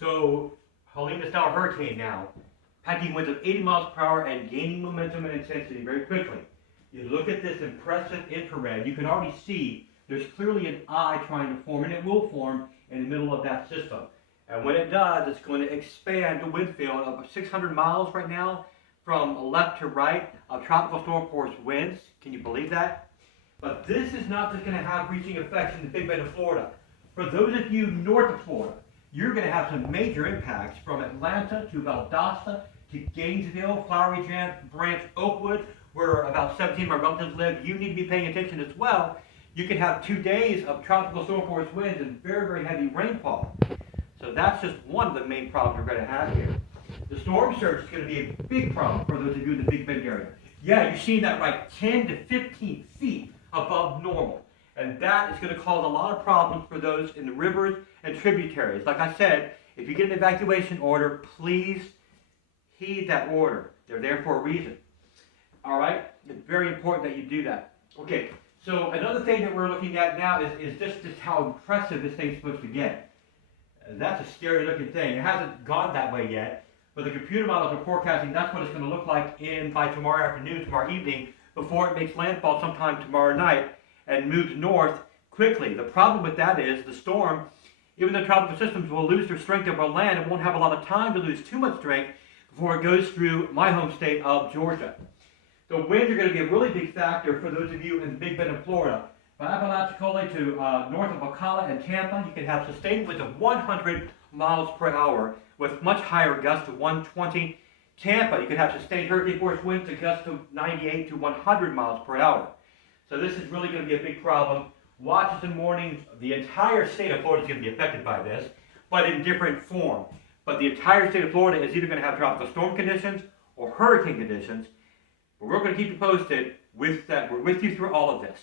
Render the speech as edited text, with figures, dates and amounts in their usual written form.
So Helene is now a hurricane now, packing winds of 80 miles per hour and gaining momentum and intensity very quickly. You look at this impressive infrared, you can already see there's clearly an eye trying to form, and it will form in the middle of that system. And when it does, it's going to expand the wind field of 600 miles right now from left to right of tropical storm force winds. Can you believe that? But this is not just going to have reaching effects in the Big Bend of Florida. For those of you north of Florida, you're going to have some major impacts from Atlanta to Valdosta to Gainesville, Flowery Branch, Oakwood, where about 17 of my relatives live. You need to be paying attention as well. You can have 2 days of tropical storm force winds and very, very heavy rainfall. So that's just one of the main problems we're going to have here. The storm surge is going to be a big problem for those of you in the Big Bend area. Yeah, you're seeing that right, 10 to 15 feet above normal. And that is going to cause a lot of problems for those in the rivers and tributaries. Like I said, if you get an evacuation order, please heed that order. They're there for a reason. All right? It's very important that you do that. Okay, so another thing that we're looking at now is just how impressive this thing's supposed to get. That's a scary looking thing. It hasn't gone that way yet, but the computer models are forecasting that's what it's going to look like by tomorrow afternoon, tomorrow evening, before it makes landfall sometime tomorrow night and moves north quickly. The problem with that is the storm, even though tropical systems will lose their strength over land, it won't have a lot of time to lose too much strength before it goes through my home state of Georgia. The winds are going to be a really big factor for those of you in the Big Bend of Florida. From Apalachicola to north of Ocala and Tampa, you can have sustained winds of 100 miles per hour with much higher gusts to 120. Tampa, you can have sustained hurricane force winds to gusts to 98 to 100 miles per hour. So this is really going to be a big problem. Watches and warnings, the entire state of Florida is going to be affected by this, but in different form. But the entire state of Florida is either going to have tropical storm conditions or hurricane conditions. But we're going to keep you posted with that. We're with you through all of this.